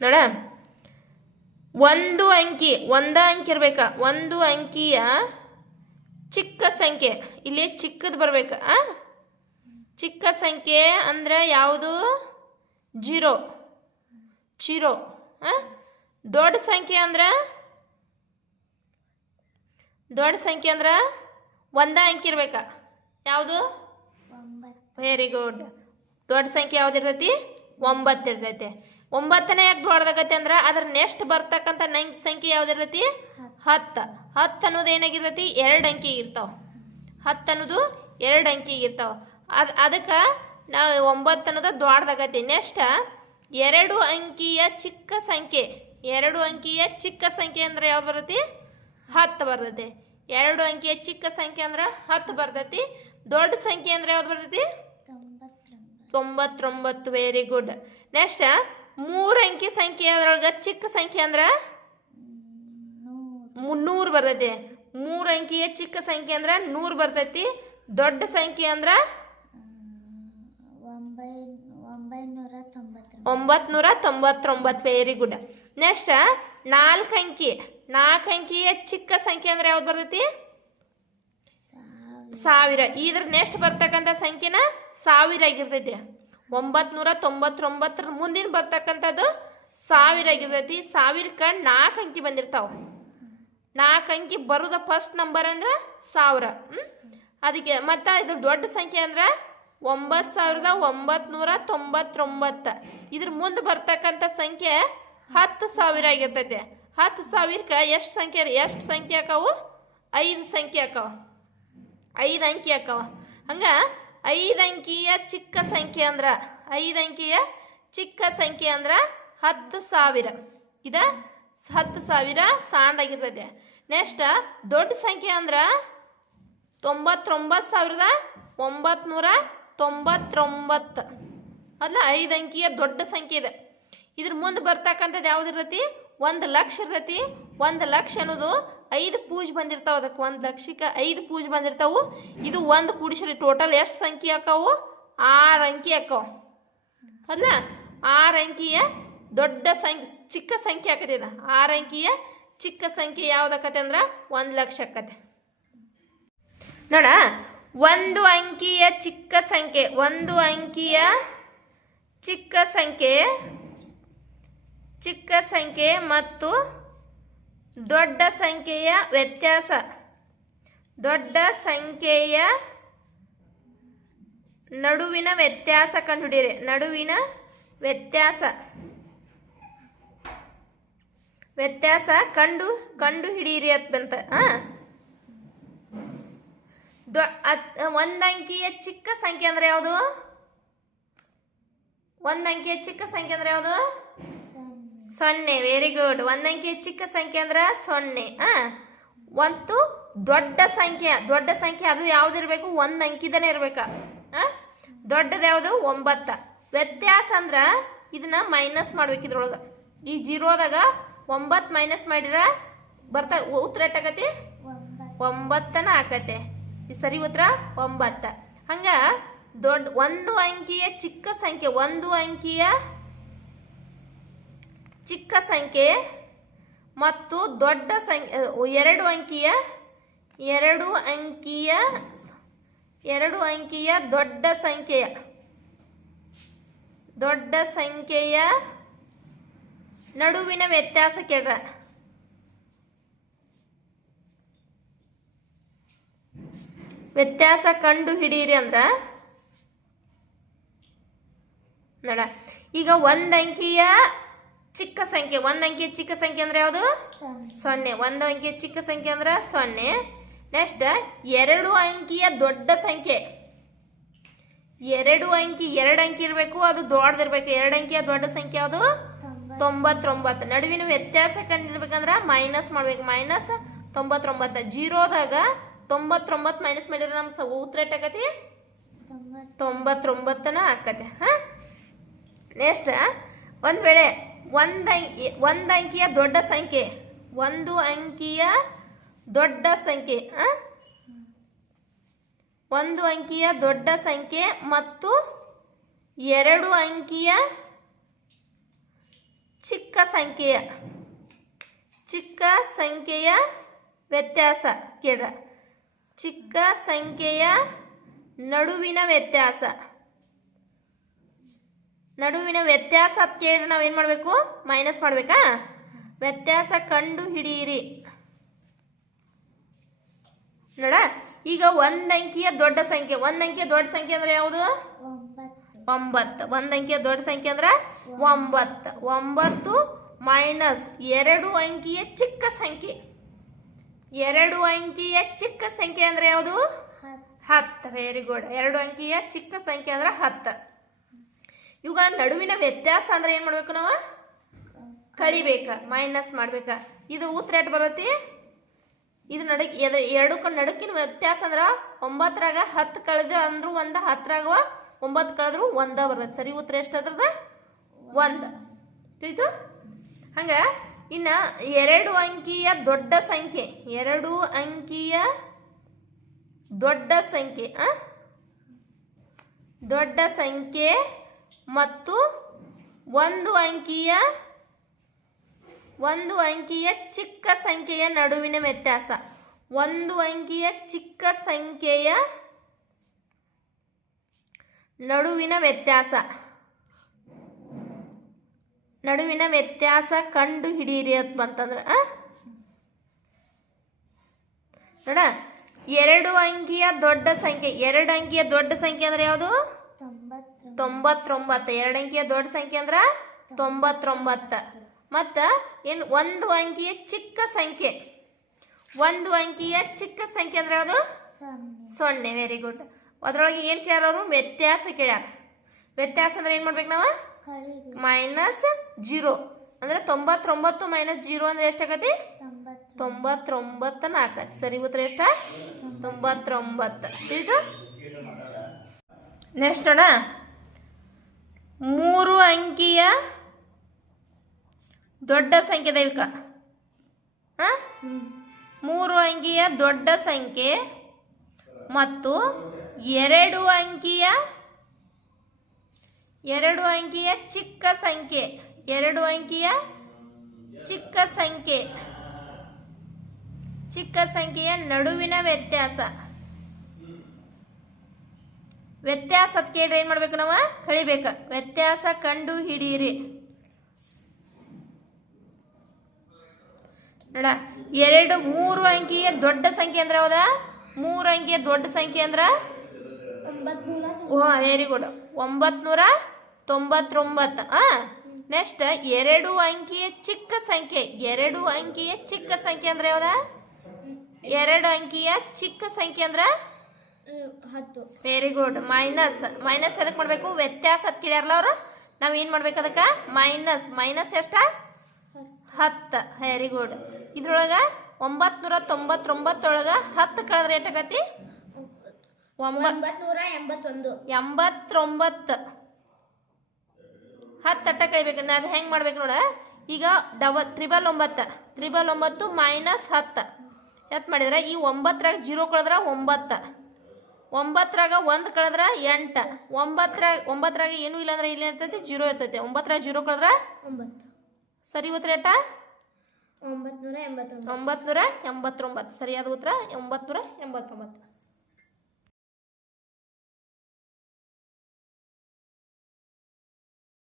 ನೋಡ. ಒಂದು ಅಂಕಿ ಒಂದ ಅಂಕಿ ಇರ್ಬೇಕ. ಒಂದು ಅಂಕಿಯ ಚಿಕ್ಕ ಸಂಖ್ಯೆ. ಇಲ್ಲಿ ಚಿಕ್ಕದು ಬರ್ಬೇಕ ಆ? ಚಿಕ್ಕ ಸಂಖ್ಯೆ ಅಂದ್ರೆ ಯಾವುದು? ಜೀರೋ. ಜೀರೋ ದೊಡ್ಡ ಸಂಖ್ಯೆ ಅಂದ್ರೆ? ದೊಡ್ಡ ಸಂಖ್ಯೆ ಅಂದ್ರೆ ಒಂದ ಅಂಕಿ ಇರ್ಬೇಕ. ಯಾವುದು? ವೆರಿ ಗುಡ್ ದೊಡ್ಡ ಸಂಖ್ಯೆ ಯಾವ್ದು ಇರ್ತೈತಿ? ಒಂಬತ್ತು ಇರ್ತೈತೆ. ಒಂಬತ್ತನೇ ಯಾಕೆ ದೊಡ್ಡದಾಗತ್ತೆ ಅಂದ್ರೆ ಅದ್ರ ನೆಕ್ಸ್ಟ್ ಬರ್ತಕ್ಕಂಥ ನಂಗೆ ಸಂಖ್ಯೆ ಯಾವ್ದು ಹತ್ತ. ಹತ್ತು ಅನ್ನೋದು ಏನಾಗಿರ್ತೈತಿ? ಎರಡು ಅಂಕಿ ಇರ್ತಾವ. ಹತ್ತು ಅನ್ನೋದು ಎರಡು ಅಂಕಿ ಇರ್ತಾವ. ಅದು ಅದಕ್ಕೆ ನಾವು ಒಂಬತ್ತು ಅನ್ನೋದು ದೊಡ್ಡದಾಗತ್ತೆ ನೆಕ್ಸ್ಟ್ ಎರಡು ಅಂಕಿಯ ಚಿಕ್ಕ ಸಂಖ್ಯೆ. ಎರಡು ಅಂಕಿಯ ಚಿಕ್ಕ ಸಂಖ್ಯೆ ಅಂದ್ರೆ ಯಾವ್ದು ಬರ್ತೈತಿ? ಹತ್ತು ಬರ್ತೈತಿ. ಎರಡು ಅಂಕಿಯ ಚಿಕ್ಕ ಸಂಖ್ಯೆ ಅಂದ್ರೆ ಹತ್ತು ಬರ್ತೈತಿ. ದೊಡ್ಡ ಸಂಖ್ಯೆ ಅಂದ್ರೆ ಯಾವ್ದು ಬರ್ತೈತಿ? ತೊಂಬತ್ತೊಂಬತ್ತು. ವೆರಿ ಗುಡ್ ನೆಕ್ಸ್ಟ್ ಮೂರು ಅಂಕಿ ಸಂಖ್ಯೆ ಅದ್ರೊಳಗೆ ಚಿಕ್ಕ ಸಂಖ್ಯೆ ಅಂದ್ರೆ ನೂರು ಮುನ್ನೂರು ಬರ್ತೈತಿ. ಮೂರು ಅಂಕಿಯ ಚಿಕ್ಕ ಸಂಖ್ಯೆ ಅಂದ್ರೆ ನೂರು ಬರ್ತೈತಿ. ದೊಡ್ಡ ಸಂಖ್ಯೆ ಅಂದ್ರೆ ಒಂಬತ್ನೂರ ತೊಂಬತ್ತೊಂಬತ್ತು ವೆರಿ ಗುಡ್ ನೆಕ್ಸ್ಟ್ ನಾಲ್ಕು ಅಂಕಿ. ನಾಲ್ಕು ಅಂಕಿಯ ಚಿಕ್ಕ ಸಂಖ್ಯೆ ಅಂದ್ರೆ ಯಾವ್ದು ಬರ್ತೈತಿ? ಸಾವಿರ. ಇದ್ರ ನೆಕ್ಸ್ಟ್ ಬರ್ತಕ್ಕಂಥ ಸಂಖ್ಯೆನ ಸಾವಿರ ಆಗಿರ್ತೈತಿ. ಒಂಬತ್ನೂರ ತೊಂಬತ್ತೊಂಬತ್ತರ ಮುಂದಿನ ಬರ್ತಕ್ಕಂಥದ್ದು ಸಾವಿರ ಆಗಿರ್ತೈತಿ. ಸಾವಿರಕ್ಕೆ ನಾಲ್ಕು ಅಂಕಿ ಬಂದಿರ್ತಾವೆ. ನಾಲ್ಕು ಅಂಕಿ ಬರೋದ ಫಸ್ಟ್ ನಂಬರ್ ಅಂದ್ರೆ ಸಾವಿರ? ಅದಕ್ಕೆ ಮತ್ತು ಇದ್ರ ದೊಡ್ಡ ಸಂಖ್ಯೆ ಅಂದ್ರೆ ಒಂಬತ್ತು ಸಾವಿರದ ಒಂಬತ್ನೂರ ತೊಂಬತ್ತೊಂಬತ್ತು ಇದ್ರ ಮುಂದೆ ಬರ್ತಕ್ಕಂಥ ಸಂಖ್ಯೆ ಹತ್ತು ಸಾವಿರ ಆಗಿರ್ತೈತೆ. ಹತ್ತು ಸಾವಿರಕ್ಕೆ ಎಷ್ಟು ಸಂಖ್ಯೆ ಎಷ್ಟು ಸಂಖ್ಯೆ ಆಕಾವು ಐದು ಸಂಖ್ಯೆ ಹಾಕವ ಐದು ಅಂಕಿ ಹಾಕವ ಹಂಗೆ ಐದು ಅಂಕಿಯ ಚಿಕ್ಕ ಸಂಖ್ಯೆ ಅಂದ್ರೆ ಐದು ಅಂಕಿಯ ಚಿಕ್ಕ ಸಂಖ್ಯೆ ಅಂದ್ರೆ ಹತ್ತು ಸಾವಿರ. ಇದ ಹತ್ತು ಸಾವಿರ ಸಣ್ಣದಾಗಿರ್ತೈತೆ ನೆಕ್ಸ್ಟ್ ದೊಡ್ಡ ಸಂಖ್ಯೆ ಅಂದ್ರೆ ತೊಂಬತ್ತೊಂಬತ್ತು ಸಾವಿರದ ಒಂಬತ್ನೂರ ತೊಂಬತ್ತೊಂಬತ್ತು. ಅಲ್ಲ ಐದು ಅಂಕಿಯ ದೊಡ್ಡ ಸಂಖ್ಯೆ ಇದೆ. ಇದ್ರ ಮುಂದೆ ಬರ್ತಕ್ಕಂಥದ್ದು ಯಾವ್ದು ಇರ್ತೈತಿ ಒಂದು ಲಕ್ಷ ಇರ್ತೈತಿ. ಒಂದು ಲಕ್ಷ ಅನ್ನೋದು ಐದು ಪೂಜ್ ಬಂದಿರ್ತಾವ ಅದಕ್ಕೆ ಒಂದು ಲಕ್ಷಕ್ಕೆ ಐದು ಪೂಜ್ ಬಂದಿರ್ತಾವು. ಇದು ಒಂದು ಕೂಡಿಸ್ರಿ. ಟೋಟಲ್ ಎಷ್ಟು ಸಂಖ್ಯೆ ಹಾಕಾವು? ಆರು ಅಂಕಿ ಹಾಕಾವು. ಅಲ್ಲ ಆರು ಅಂಕಿಯ ದೊಡ್ಡ ಸಂಖ್ಯೆ, ಚಿಕ್ಕ ಸಂಖ್ಯೆ ಆಕತಿ ಇದು ಆರು ಅಂಕಿಯ ಚಿಕ್ಕ ಸಂಖ್ಯೆ ಯಾವ್ದಾಕತೆ ಅಂದ್ರೆ? ಒಂದು ಲಕ್ಷ ಆಕತೆ. ನೋಡ, ಒಂದು ಅಂಕಿಯ ಚಿಕ್ಕ ಸಂಖ್ಯೆ, ಒಂದು ಅಂಕಿಯ ಚಿಕ್ಕ ಸಂಖ್ಯೆ ಚಿಕ್ಕ ಸಂಖ್ಯೆ ಮತ್ತು ದೊಡ್ಡ ಸಂಖ್ಯೆಯ ವ್ಯತ್ಯಾಸ. ದೊಡ್ಡ ಸಂಖ್ಯೆಯ ನಡುವಿನ ವ್ಯತ್ಯಾಸ ಕಂಡುಹಿಡಿಯಿರಿ. ನಡುವಿನ ವ್ಯತ್ಯಾಸ. ವ್ಯತ್ಯಾಸ ಕಂಡು ಕಂಡು ಹಿಡಿಯಿರಿ ಅಂತ ಬಂತ. ಒಂದಂಕಿಯ ಚಿಕ್ಕ ಸಂಖ್ಯೆ ಅಂದ್ರೆ ಯಾವುದು? ಒಂದಂಕಿಯ ಚಿಕ್ಕ ಸಂಖ್ಯೆ ಅಂದ್ರೆ ಯಾವುದು? ಸೊನ್ನೆ ವೆರಿ ಗುಡ್ ಒಂದಂಕೆ ಚಿಕ್ಕ ಸಂಖ್ಯೆ ಅಂದ್ರೆ ಸೊನ್ನೆ, ಆ? ಒಂದು ದೊಡ್ಡ ಸಂಖ್ಯೆ ದೊಡ್ಡ ಸಂಖ್ಯೆ ಅದು ಯಾವ್ದು ಇರಬೇಕು ಒಂದು ಅಂಕಿದನೇ ಇರ್ಬೇಕ, ಆ? ದೊಡ್ಡದು ಯಾವುದು? ಒಂಬತ್ತ. ವ್ಯತ್ಯಾಸ ಅಂದ್ರೆ ಇದನ್ನ ಮೈನಸ್ ಮಾಡ್ಬೇಕು ಇದ್ರೊಳಗೆ. ಈ ಜೀರೋದಾಗ ಒಂಬತ್ತು ಮೈನಸ್ ಮಾಡಿರ ಬರ್ತಾ, ಉತ್ತರ ಎಟ್ಟಾಗತಿ ಒಂಬತ್ತು ಒಂಬತ್ತನ ಆಕತೆ ಈ ಸರಿ ಉತ್ತರ ಒಂಬತ್ತ. ಹಂಗ ದೊಡ್ಡ, ಒಂದು ಅಂಕಿಯ ಚಿಕ್ಕ ಸಂಖ್ಯೆ, ಒಂದು ಅಂಕಿಯ ಚಿಕ್ಕ ಸಂಖ್ಯೆ ಮತ್ತು ದೊಡ್ಡ ಸಂಖ್ಯೆ ಎರಡು ಅಂಕಿಯ ಎರಡು ಅಂಕಿಯ ಎರಡು ಅಂಕಿಯ ದೊಡ್ಡ ಸಂಖ್ಯೆಯ ದೊಡ್ಡ ಸಂಖ್ಯೆಯ ನಡುವಿನ ವ್ಯತ್ಯಾಸ ಕೆಡ್ರ ವ್ಯತ್ಯಾಸ ಕಂಡು ಹಿಡೀರಿ ಅಂದ್ರ, ನೋಡ, ಈಗ ಒಂದ್ ಅಂಕಿಯ ಚಿಕ್ಕ ಸಂಖ್ಯೆ ಒಂದು ಅಂಕಿ ಚಿಕ್ಕ ಸಂಖ್ಯೆ ಅಂದ್ರೆ ಯಾವುದು? ಸೊನ್ನೆ. ಒಂದು ಅಂಕಿ ಚಿಕ್ಕ ಸಂಖ್ಯೆ ಅಂದ್ರೆ ಸೊನ್ನೆ. ನೆಕ್ಸ್ಟ್ ಎರಡು ಅಂಕಿಯ ದೊಡ್ಡ ಸಂಖ್ಯೆ. ಎರಡು ಅಂಕಿ ಎರಡು ಅಂಕಿ ಇರಬೇಕು ಅದು ದೊಡ್ಡದಿರಬೇಕು ಎರಡು ಅಂಕಿಯ ದೊಡ್ಡ ಸಂಖ್ಯೆ ಯಾವುದು? ತೊಂಬತ್ತು. ತೊಂಬತ್ತೊಂಬತ್ತು. ನಡುವಿನ ವ್ಯತ್ಯಾಸ ಕಂಡಿಡ್ಬೇಕಂದ್ರೆ ಮೈನಸ್ ಮಾಡ್ಬೇಕು. ಮೈನಸ್ ತೊಂಬತ್ತೊಂಬತ್ತು. ಜೀರೋದಾಗ ತೊಂಬತ್ತೊಂಬತ್ತು ಮೈನಸ್ ಮಾಡಿದ್ರೆ ನಮ್ಮ ಉತ್ತರ ಎಷ್ಟಾಗತಿ ತೊಂಬತ್ತು. ತೊಂಬತ್ತೊಂಬತ್ತನ ಆಕತೆ ಹಾಂ? ನೆಕ್ಸ್ಟ್ ಒಂದು ವೇಳೆ ಒಂದು ಒಂದು ಅಂಕಿಯ ದೊಡ್ಡ ಸಂಖ್ಯೆ. ಒಂದು ಅಂಕಿಯ ದೊಡ್ಡ ಸಂಖ್ಯೆ? ಒಂದು ಅಂಕಿಯ ದೊಡ್ಡ ಸಂಖ್ಯೆ ಮತ್ತು ಎರಡು ಅಂಕಿಯ ಚಿಕ್ಕ ಸಂಖ್ಯೆಯ ಚಿಕ್ಕ ಸಂಖ್ಯೆಯ ವ್ಯತ್ಯಾಸ ಕೇಳ ಚಿಕ್ಕ ಸಂಖ್ಯೆಯ ನಡುವಿನ ವ್ಯತ್ಯಾಸ. ನಡುವಿನ ವ್ಯತ್ಯಾಸ ಅಂತ ಕೇಳಿದ್ರೆ ನಾವೇನು ಮಾಡಬೇಕು? ಮೈನಸ್ ಮಾಡಬೇಕಾ? ವ್ಯತ್ಯಾಸ ಕಂಡು ಹಿಡಿಯಿರಿ ನೋಡ, ಈಗ ಒಂದು ಅಂಕಿಯ ದೊಡ್ಡ ಸಂಖ್ಯೆ. ಒಂದು ಅಂಕಿಯ ದೊಡ್ಡ ಸಂಖ್ಯೆ ಅಂದ್ರೆ ಯಾವುದು? ಒಂಬತ್ತು. ಒಂದ್ ಅಂಕಿಯ ದೊಡ್ಡ ಸಂಖ್ಯೆ ಅಂದ್ರೆ ಒಂಬತ್ತು. ಒಂಬತ್ತು ಮೈನಸ್ ಎರಡು ಅಂಕಿಯ ಚಿಕ್ಕ ಸಂಖ್ಯೆ. ಎರಡು ಅಂಕಿಯ ಚಿಕ್ಕ ಸಂಖ್ಯೆ ಅಂದ್ರೆ ಯಾವುದು? ಹತ್ತು. ವೆರಿ ಗುಡ್ ಎರಡು ಅಂಕಿಯ ಚಿಕ್ಕ ಸಂಖ್ಯೆ ಅಂದ್ರೆ ಹತ್ತು. ಇವುಗಳ ನಡುವಿನ ವ್ಯತ್ಯಾಸ ಅಂದ್ರೆ ಏನು ಮಾಡ್ಬೇಕು ನಾವು? ಕಡಿಬೇಕ ಮೈನಸ್ ಮಾಡ್ಬೇಕ. ಇದು ಉತ್ತರ ಎಷ್ಟು ಬರತಿ ಇದು ನಡಕ್ ಎರಡು ಕ ನಡುಕಿನ ವ್ಯತ್ಯಾಸ ಅಂದ್ರೆ ಒಂಬತ್ತರಾಗ ಹತ್ತು ಕಳೆದು ಅಂದ್ರು ಒಂದು ಹತ್ತರಾಗ ಒಂಬತ್ತು ಕಳೆದ್ರು ಒಂದ ಬರ್ತದೆ ಸರಿ, ಉತ್ತರ ಎಷ್ಟು ಅದ್ರದ ಒಂದು. ತಿಳಿತು? ಹಂಗ, ಇನ್ನು ಎರಡು ಅಂಕಿಯ ದೊಡ್ಡ ಸಂಖ್ಯೆ, ಎರಡು ಅಂಕಿಯ ದೊಡ್ಡ ಸಂಖ್ಯೆ ದೊಡ್ಡ ಸಂಖ್ಯೆ ಮತ್ತು ಒಂದು ಅಂಕಿಯ ಒಂದು ಅಂಕಿಯ ಚಿಕ್ಕ ಸಂಖ್ಯೆಯ ನಡುವಿನ ವ್ಯತ್ಯಾಸ. ಒಂದು ಅಂಕಿಯ ಚಿಕ್ಕ ಸಂಖ್ಯೆಯ ನಡುವಿನ ವ್ಯತ್ಯಾಸ. ನಡುವಿನ ವ್ಯತ್ಯಾಸ ಕಂಡು ಹಿಡಿಯಿರಿ ಬಂತಂದ್ರೆ? ನೋಡ, ಎರಡು ಅಂಕಿಯ ದೊಡ್ಡ ಸಂಖ್ಯೆ, ಎರಡು ಅಂಕಿಯ ದೊಡ್ಡ ಸಂಖ್ಯೆ ಅಂದ್ರೆ ಯಾವುದು? ತೊಂಬತ್ತೊಂಬತ್ತು. ಎರಡು ಅಂಕಿಯ ದೊಡ್ಡ ಸಂಖ್ಯೆ ಅಂದ್ರೆ ತೊಂಬತ್ತೊಂಬತ್ತು. ಮತ್ತು ಏನು ಒಂದು ಅಂಕಿಯ ಚಿಕ್ಕ ಸಂಖ್ಯೆ. ಒಂದು ಅಂಕಿಯ ಚಿಕ್ಕ ಸಂಖ್ಯೆ ಅಂದ್ರೆ ಅದು ಸೊನ್ನೆ. ವೆರಿ ಗುಡ್ ಅದರೊಳಗೆ ಏನು ಕೇಳ್ಯಾರ ಅವರು? ವ್ಯತ್ಯಾಸ ಕೇಳ್ಯಾರ. ವ್ಯತ್ಯಾಸ ಅಂದ್ರೆ ಏನು ಮಾಡ್ಬೇಕು ನಾವು? Minus zero. ಅಂದ್ರೆ ತೊಂಬತ್ತೊಂಬತ್ತು ಮೈನಸ್ ಜೀರೋ ಅಂದರೆ ಎಷ್ಟಾಗತಿ ತೊಂಬತ್ತು ತೊಂಬತ್ತೊಂಬತ್ತು ನಾಲ್ಕು ಸರಿ ಉತ್ತರ ಎಷ್ಟ? ತೊಂಬತ್ತೊಂಬತ್ತು. ತಿಳಿತು ನೆಕ್ಸ್ಟ್ ನೋಡ ಮೂರು ಅಂಕಿಯ ದೊಡ್ಡ ಸಂಖ್ಯೆ ದೈವಿಕ? ಮೂರು ಅಂಕಿಯ ದೊಡ್ಡ ಸಂಖ್ಯೆ ಮತ್ತು ಎರಡು ಅಂಕಿಯ ಎರಡು ಅಂಕಿಯ ಚಿಕ್ಕ ಸಂಖ್ಯೆ. ಎರಡು ಅಂಕಿಯ ಚಿಕ್ಕ ಸಂಖ್ಯೆ. ಚಿಕ್ಕ ಸಂಖ್ಯೆಯ ನಡುವಿನ ವ್ಯತ್ಯಾಸ. ವ್ಯತ್ಯಾಸ ಕೇಳ್ರಿ, ಏನು ಮಾಡ್ಬೇಕು ನಾವು? ಕಳಿಬೇಕು. ವ್ಯತ್ಯಾಸ ಕಂಡು ಹಿಡಿಯಿರಿ ನೋಡ, ಎರಡು ಮೂರು ಅಂಕಿಯ ದೊಡ್ಡ ಸಂಖ್ಯೆ ಅಂದ್ರೆ ಯಾವ್ದ? ಮೂರು ಅಂಕಿಯ ದೊಡ್ಡ ಸಂಖ್ಯೆ ಅಂದ್ರ? ಓಹ್ ವೆರಿ ಗುಡ್ ಒಂಬತ್ನೂರ ತೊಂಬತ್ತೊಂಬತ್ತು. ಆ ನೆಕ್ಸ್ಟ್ ಎರಡು ಅಂಕಿಯ ಚಿಕ್ಕ ಸಂಖ್ಯೆ. ಎರಡು ಅಂಕಿಯ ಚಿಕ್ಕ ಸಂಖ್ಯೆ ಅಂದ್ರೆ ಯಾವ್ದ? ಎರಡು ಅಂಕಿಯ ಚಿಕ್ಕ ಸಂಖ್ಯೆ ಅಂದ್ರೆ? ಹತ್ತು. ವೆರಿ ಗುಡ್ ಮೈನಸ್ ಮೈನಸ್ ಎದಕ್ಕೆ ಮಾಡಬೇಕು? ವ್ಯತ್ಯಾಸ ಅದಕ್ಕೆ ಕೇಳ್ಯಾರಲ್ಲ ಅವರು? ನಾವು ಏನು ಮಾಡ್ಬೇಕು ಅದಕ್ಕೆ? ಮೈನಸ್ ಮೈನಸ್ ಎಷ್ಟ? ಹತ್ತು. ವೆರಿ ಗುಡ್ ಇದ್ರೊಳಗೆ ಒಂಬತ್ನೂರ ತೊಂಬತ್ತೊಂಬತ್ತೊಳಗೆ ಹತ್ತು ಕಳೆದ್ರೆ ಎಷ್ಟಾಗತಿ ಒಂಬತ್ತು ಒಂಬತ್ನೂರ ಎಂಬತ್ತೊಂದು ಎಂಬತ್ತೊಂಬತ್ತು. ಹತ್ತು ಅಟ್ಟ ಕಳಿಬೇಕು. ನಾ ಅದು ಹೆಂಗೆ ಮಾಡ್ಬೇಕು ನೋಡ? ಈಗ ಡಬಲ್ ತ್ರಿಬಲ್ ಒಂಬತ್ತು. ತ್ರಿಬಲ್ ಒಂಬತ್ತು ಮೈನಸ್ ಹತ್ತು. ಎತ್ ಮಾಡಿದ್ರೆ? ಈ ಒಂಬತ್ತರಾಗ ಜೀರೋ ಕಳೆದ್ರೆ ಒಂಬತ್ತು. ಒಂಬತ್ತರಾಗ ಒಂದು ಕಳೆದ್ರೆ ಎಂಟು. ಒಂಬತ್ತರ ಒಂಬತ್ತರಾಗ ಏನೂ ಇಲ್ಲ ಅಂದ್ರೆ ಇಲ್ಲಿ ಇರ್ತೈತಿ? ಜೀರೋ ಇರ್ತೈತಿ. ಒಂಬತ್ತರಾಗ ಜೀರೋ ಕಳೆದ್ರ? ಒಂಬತ್ತು. ಸರಿ ಉತ್ತರ ಎಟ್ಟ? ಒಂಬತ್ನೂರ ಒಂಬತ್ತು ಒಂಬತ್ನೂರ ಎಂಬತ್ತೊಂಬತ್ತು. ಸರಿಯಾದ ಉತ್ತರ? ಒಂಬತ್ನೂರ ಎಂಬತ್ತೊಂಬತ್ತು.